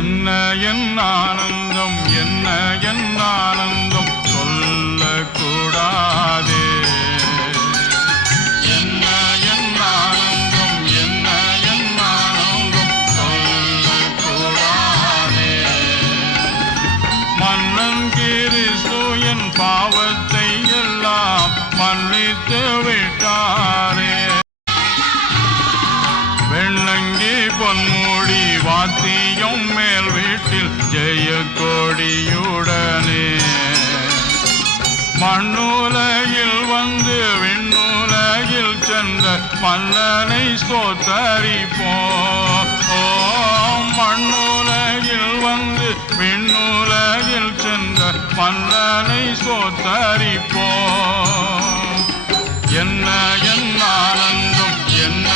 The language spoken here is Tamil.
என்ன என் ஆனந்தம், என்ன என் ஆனந்தம் சொல்லக்கூடாதே. என்ன என் ஆனந்தம், என்ன என் ஆனந்தம் சொல்லக்கூடாதே. மன்னன் கிறிஸ்து என் பாவத்தை எல்லாம் மன்னித்து விட்டாரே. வெள்ளங்கி பொன்மூடி வாத்தியம் மேல் வீட்டில் ஜெய கொடியுடனே மண்ணுலகில் வந்து விண்ணுலகில் சென்ற மன்னனை ஸ்தோத்தரிப்போம். மண்ணுலகில் வந்து விண்ணுலகில் சென்ற மன்னனை ஸ்தோத்தரிப்போம். என்ன என் ஆனந்தம், என்ன